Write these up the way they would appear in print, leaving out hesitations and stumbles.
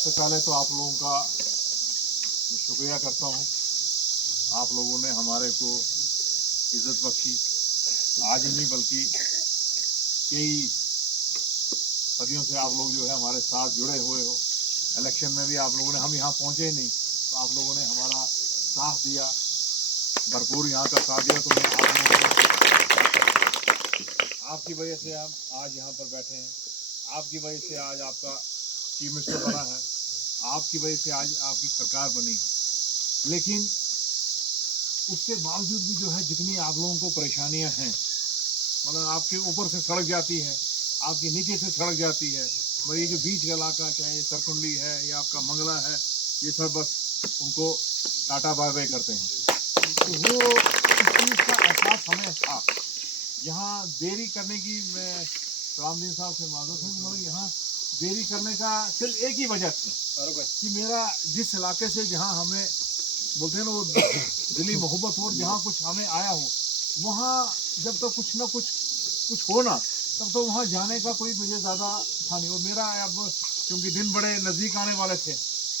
सबसे पहले तो आप लोगों का मैं शुक्रिया करता हूँ। आप लोगों ने हमारे को इज़्ज़त बख्शी, आज ही नहीं बल्कि कई सदियों से आप लोग जो है हमारे साथ जुड़े हुए हो। इलेक्शन में भी आप लोगों ने, हम यहाँ पहुँचे ही नहीं तो आप लोगों ने हमारा साथ दिया, भरपूर यहाँ का साथ दिया। तो मैं आप लोगों को, आपकी वजह से हम आज यहाँ पर बैठे हैं, आपकी वजह से आज आपका चीफ मिनिस्टर बना है, आपकी वजह से आज आपकी सरकार बनी है। लेकिन उसके बावजूद भी जो है जितनी आप लोगों को परेशानियां हैं, मतलब आपके ऊपर से सड़क जाती है, आपके नीचे से सड़क जाती है, मतलब ये जो बीच का इलाका, चाहे सरकुंडली है या आपका मंगला है, ये सब बस उनको टाटा बाय बाय करते हैं। तो वो इस चीज़ का एहसास हमें था। यहाँ देरी करने की, मैं सलामुद्दीन साहब से माजूद हूँ, मतलब यहाँ देरी करने का सिर्फ एक ही वजह थी कि मेरा जिस इलाके से जहाँ हमें बोलते हैं ना वो दिली मोहब्बत हो, जहाँ कुछ हमें आया हो, वहाँ जब तक कुछ ना कुछ हो ना, तब तो वहाँ जाने का कोई मुझे ज़्यादा था नहीं। और मेरा अब क्योंकि दिन बड़े नज़दीक आने वाले थे,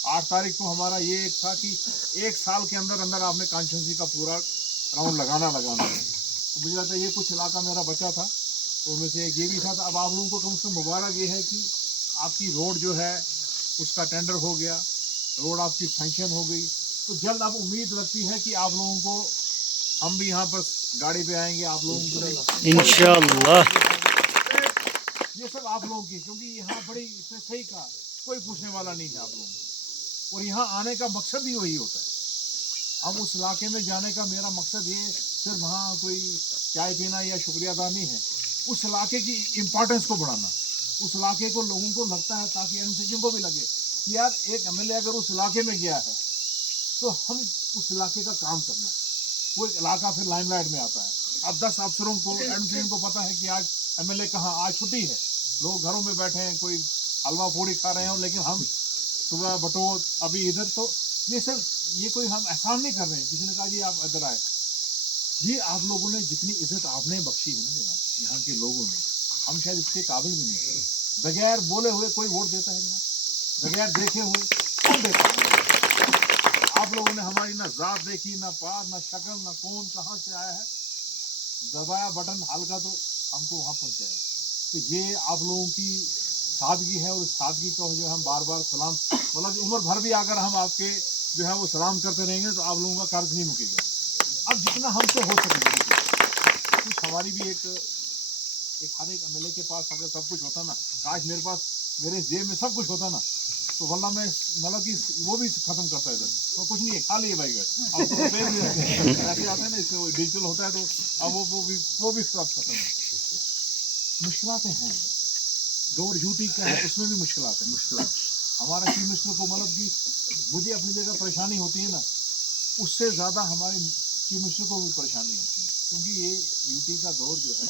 8 तारीख को हमारा ये एक था कि 1 साल के अंदर अंदर आपने कॉन्स्टिट्यूंसी का पूरा राउंड लगाना है। तो मुझे लगता है ये कुछ इलाका मेरा बचा था, तो उनमें से एक ये भी था। तो अब आप लोगों को कम से कम मुबारक ये है कि आपकी रोड जो है उसका टेंडर हो गया, रोड आपकी सैंक्शन हो गई। तो जल्द अब उम्मीद लगती है कि आप लोगों को, हम भी यहाँ पर गाड़ी पे आएंगे आप लोगों को इंशाअल्लाह। ये सब आप लोगों की, क्योंकि यहाँ बड़ी इसमें सही कहा, कोई पूछने वाला नहीं है आप लोगों को। और यहाँ आने का मकसद ही वही होता है। हम उस इलाके में जाने का मेरा मकसद ये सिर्फ वहाँ कोई चाय पीना या शुक्रिया अदा नहीं है, उस इलाके की इम्पोर्टेंस को बढ़ाना। उस इलाके को लोगों को लगता है, ताकि एडमिनिस्ट्रेशन को भी लगे कि यार एक एमएलए अगर उस इलाके में गया है तो हम उस इलाके का काम करना है। वो इलाका फिर लाइमलाइट में आता है। अब 10 अफसरों को, एडमिनिस्ट्रेशन को पता है कि आज एमएलए कहाँ, आज छुट्टी है, लोग घरों में बैठे हैं, कोई हलवा पूड़ी खा रहे हैं, लेकिन हम सुबह बटोर अभी इधर। तो ये सिर्फ ये कोई हम एहसान नहीं कर रहे हैं, किसी ने कहा जी आप इधर आए। ये आप लोगों ने जितनी इज्जत आपने बख्शी है ना जनाब, यहाँ के लोगों ने, हम शायद इसके काबिल भी नहीं। बगैर बोले हुए कोई वोट देता है जनाब, बगैर देखे हुए कौन देता है? आप लोगों ने हमारी ना जात देखी, ना पार, ना शक्ल, ना कौन कहाँ से आया है, दबाया बटन हल्का तो हमको वहाँ पहुँचाया। तो ये आप लोगों की सादगी है, और इस सादगी को जो हम बार बार सलाम, मतलब उम्र भर भी अगर हम आपके जो है वो सलाम करते रहेंगे तो आप लोगों का कर्ज नहीं मुकेगा। अब जितना हमसे हो सके, कुछ हमारी भी एक हर एक एमएलए के पास अगर सब कुछ होता ना, काश मेरे पास, मेरे जेब में सब कुछ होता ना, तो वल्ला मैं मतलब कि वो भी खत्म करता है इधर। तो कुछ नहीं है, खा लिए भाई घर, अब तो रुपये भी ऐसे आते हैं ना, इससे डिजिटल होता है, तो अब वो भी सब खत्म है। मुश्किलातें हैं, दौड़ ड्यूटी का है, उसमें भी मुश्किलात है। हमारा चीफ मिनिस्टर को, मतलब कि मुझे अपनी जगह परेशानी होती है ना, उससे ज़्यादा हमारे चीफ मिनिस्टर को भी परेशानी होती है। क्योंकि ये यूटी का दौर जो है,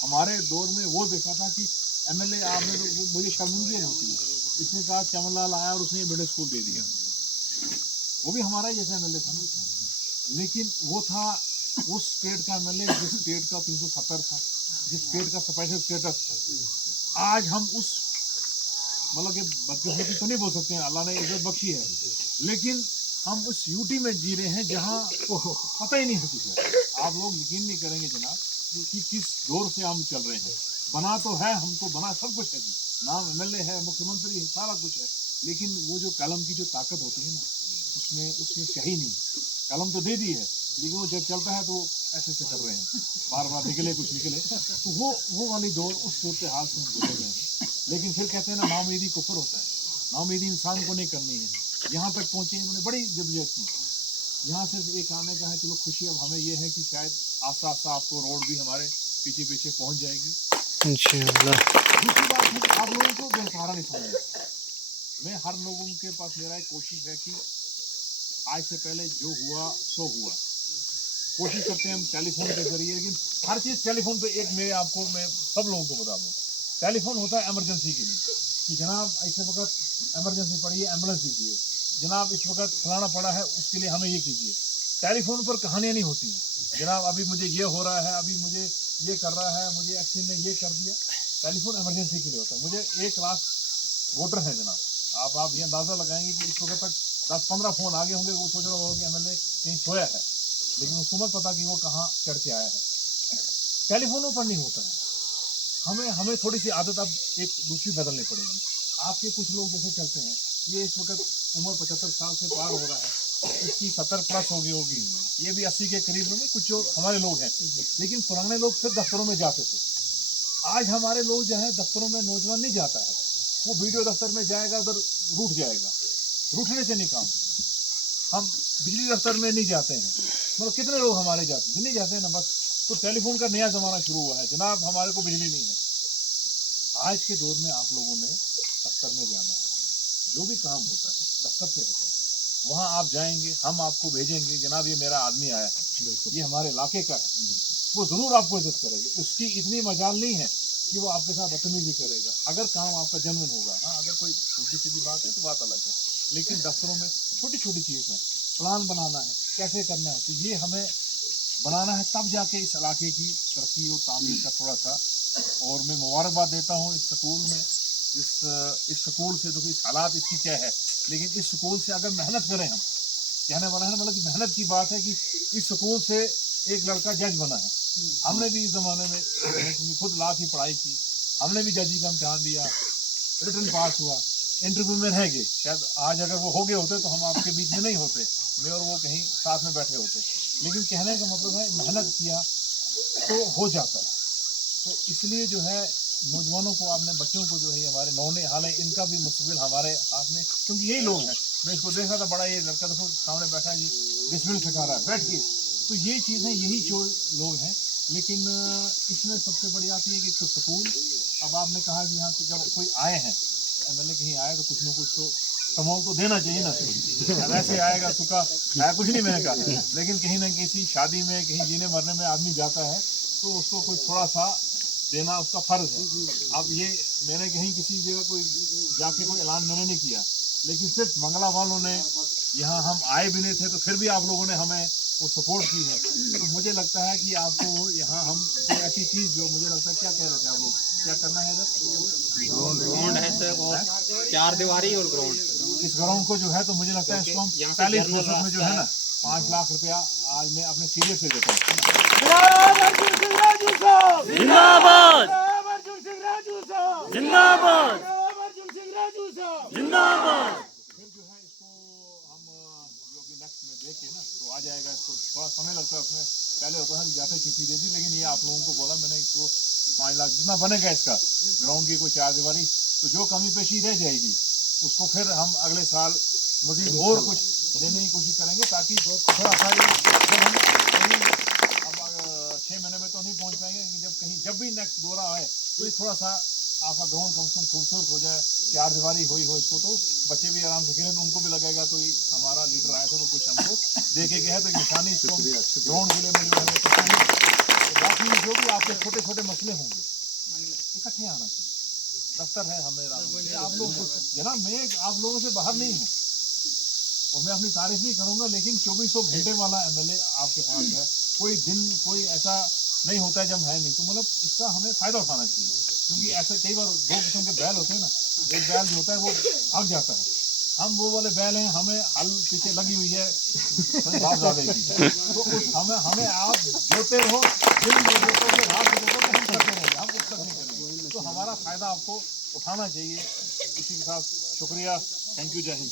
हमारे दौर में वो देखा था कि एमएलए आपने, तो मुझे शर्मिंदगी होती है, इसने कहा चमनलाल आया और उसने मिडिल स्कूल दे दिया, वो भी हमारा ही जैसा एमएलए था, लेकिन वो था उस स्टेट का एमएलए जिस स्टेट का 370 था, जिस स्टेट का स्पेशल स्टेटस था। आज हम उस, मतलब कि बदकिस्मती तो नहीं बोल सकते हैं, अल्लाह ने इज्जत बख्शी है, लेकिन हम उस यूटी में जी रहे हैं जहाँ पता ही नहीं है कुछ है। आप लोग यकीन नहीं करेंगे जनाब कि किस दौर से हम चल रहे हैं। बना तो है, हमको बना सब कुछ है जी, नाम एमएलए है, मुख्यमंत्री है, सारा कुछ है, लेकिन वो जो कलम की जो ताकत होती है ना, उसमें सही नहीं। कलम तो दे दी है, लेकिन वो जब चलता है तो ऐसे कर रहे हैं, बार बार निकले कुछ निकले। तो वो वाली दौर, उस सूरत हाल से हम गुजर रहे हैं। लेकिन फिर कहते हैं ना, नाउमीदी कुफर होता है, नाउमीदी इंसान को नहीं करनी है। यहाँ तक पहुँचे, इन्होंने बड़ी जद्दोजहद की, यहाँ सिर्फ एक आने का है, चलो खुशी अब हमें ये है कि शायद आस्ता आस्ता आपको रोड भी हमारे पीछे पीछे पहुँच जाएगी इंशाअल्लाह। दूसरी बात है कि आप लोगों को बेसहारा नहीं समझना। मैं हर लोगों के पास, मेरा एक कोशिश है कि आज से पहले जो हुआ सो हुआ, कोशिश करते हैं हम टेलीफोन के जरिए, लेकिन हर चीज़ टेलीफोन पे, एक मैं सब लोगों को बता दूँ, टेलीफोन होता है इमरजेंसी के लिए, कि जनाब ऐसे वक्त इमरजेंसी पड़ी है, एम्बुलेंस दीजिए, जनाब इस वक्त फलाना पड़ा है, उसके लिए हमें ये कीजिए। टेलीफोन पर कहानियाँ नहीं होती हैं, जनाब अभी मुझे ये हो रहा है, अभी मुझे ये कर रहा है, मुझे एक्शन ने ये कर दिया। टेलीफोन इमरजेंसी के लिए होता है। मुझे 1 लाख वोटर हैं जनाब, आप ये अंदाज़ा लगाएंगे कि इस वक्त तक 10-15 फ़ोन आगे होंगे, वो सोच रहा होगा कि एमएलए कहीं सोया है, लेकिन उसको मत पता कि वो कहाँ चढ़ के आया है। टेलीफोनों पर नहीं होता है। हमें थोड़ी सी आदत अब एक दूसरी बदलनी पड़ेगी। आपके कुछ लोग जैसे चलते हैं, ये इस वक्त उम्र 75 साल से पार हो रहा है, इसकी 70 प्लस हो गई होगी, ये भी 80 के करीब में, कुछ जो हमारे लोग हैं, लेकिन पुराने लोग फिर दफ्तरों में जाते थे। आज हमारे लोग जो है दफ्तरों में, नौजवान नहीं जाता है, वो वीडियो दफ्तर में जाएगा, उधर रूठ जाएगा, रूठने से नहीं काम। हम बिजली दफ्तर में नहीं जाते हैं, मतलब कितने लोग हमारे जाते हैं, नहीं जाते हैं ना, बस तो टेलीफोन का नया ज़माना शुरू हुआ है, जनाब हमारे को बिजली नहीं है। आज के दौर में आप लोगों ने दफ्तर में जाना है, जो भी काम होता है दफ्तर से होता है, वहाँ आप जाएंगे, हम आपको भेजेंगे, जनाब ये मेरा आदमी आया है, ये हमारे इलाके का है, वो ज़रूर आपको इज्जत करेगा। उसकी इतनी मजाल नहीं है कि वो आपके साथ बदतमीजी करेगा, अगर काम आपका जेन्युइन होगा। हाँ, अगर कोई उल्टी सीधी बात है तो बात अलग है, लेकिन दफ्तरों में छोटी छोटी चीज़ है, प्लान बनाना है, कैसे करना है, तो ये हमें बनाना है, तब जाके इस इलाके की तरक्की और तामीर का थोड़ा सा। और मैं मुबारकबाद देता हूँ इस स्कूल में, इस स्कूल से, तो इस हालात इसकी क्या है, लेकिन इस स्कूल से अगर मेहनत करें, हम कहने वाला है ना, मतलब कि मेहनत की बात है कि इस स्कूल से एक लड़का जज बना है। हमने भी इस ज़माने में खुद लॉ की पढ़ाई की, हमने भी जजी का इम्तहान दिया, रिटर्न पास हुआ, इंटरव्यू में रह गए। शायद आज अगर वो हो गए होते तो हम आपके बीच में नहीं होते, मैं और वो कहीं साथ में बैठे होते। लेकिन कहने का मतलब है मेहनत किया तो हो जाता है। तो इसलिए जो है नौजवानों को, आपने बच्चों को जो है, हमारे नौने हालें, इनका भी मुस्तकबिल हमारे हाथ में, क्योंकि यही लोग हैं। मैं इसको देखा था, बड़ा ये लड़का देखो सामने बैठा है जी, बिस्मिल सिखा रहा है बैठ के, तो ये चीज़ें यही जो लोग हैं। लेकिन इसमें सबसे बड़ी आती है कि तो स्कूल, अब आपने कहा कि यहाँ जब कोई आए हैं, एमएलए कहीं आए तो कुछ ना कुछ तो कमाल तो देना चाहिए ना, ऐसे आएगा सुखा आया कुछ नहीं, मैंने कहा, लेकिन कहीं ना किसी शादी में, कहीं जीने मरने में आदमी जाता है तो उसको कोई थोड़ा सा देना उसका फ़र्ज है। अब ये मैंने कहीं किसी जगह कोई जाके कोई ऐलान मैंने नहीं किया, लेकिन सिर्फ मंगला वालों ने, यहाँ हम आए भी नहीं थे तो फिर भी आप लोगों ने हमें वो सपोर्ट की है। तो मुझे लगता है कि आपको यहाँ हम कोई ऐसी चीज़, जो मुझे लगता है, क्या कह रहे थे आप लोग, क्या करना है इधर? ग्राउंड है सर, और 4 दीवारी और ग्राउंड। इस ग्राउंड को जो है, तो मुझे लगता है इसको हम पहले फुर्सत में जो है ना 5 लाख रुपया आज मैं अपने सीरियस से देता हूँ। जिंदाबाद जिंदाबाद जिंदाबाद। फिर जो है इसको हम जो अभी नेक्स्ट में देख के ना तो आ जाएगा। इसको थोड़ा समय लगता है, उसमें पहले होता है कि जाते चिट्ठी दे दी, लेकिन ये आप लोगों को बोला मैंने, इसको 5 लाख जितना बनेगा इसका ग्राउंड की कोई 4 दीवारी, तो जो कमी पेशी रह जाएगी उसको फिर हम अगले साल मजीद और कुछ देने की कोशिश करेंगे, ताकि थोड़ा सा जब हम कहीं, अब 6 महीने में तो नहीं पहुंच पाएंगे, जब भी नेक्स्ट दौरा आए तो ये थोड़ा सा आपका ग्राउंड कम से कम खूबसूरत हो जाए, 4 दीवारी हुई हो इसको, तो बच्चे भी आराम से खेलें, तो उनको भी लगेगा तो ये हमारा लीडर आया था तो कुछ हमको दे के गया है, तो निशानी इसको ग्राउंड जिले में जो है। बाकी जो भी आपके छोटे छोटे मसले होंगे इकट्ठे आना चाहिए, दफ्तर है हमें, आप लोग जनाब, मैं आप लोगों से बाहर नहीं हूँ और मैं अपनी तारीफ नहीं करूँगा, लेकिन 2400 घंटे वाला एमएलए आपके पास है, कोई दिन कोई ऐसा नहीं होता है जब है नहीं, तो मतलब इसका हमें फ़ायदा उठाना चाहिए। क्योंकि ऐसे कई बार 2 किस्म के बैल होते हैं ना, एक बैल जो होता है वो भाग जाता है, हम वो वाले बैल हैं, हमें हल पीछे लगी हुई है भाग जाने की, तो उस हमें आप जोते रहो, दिन जो जोतो के रात जोतो तो हम करते रहेंगे, हम कुछ नहीं करेंगे, तो हमारा फ़ायदा आपको उठाना चाहिए। इसी के साथ शुक्रिया, थैंक यू, जय हिंद।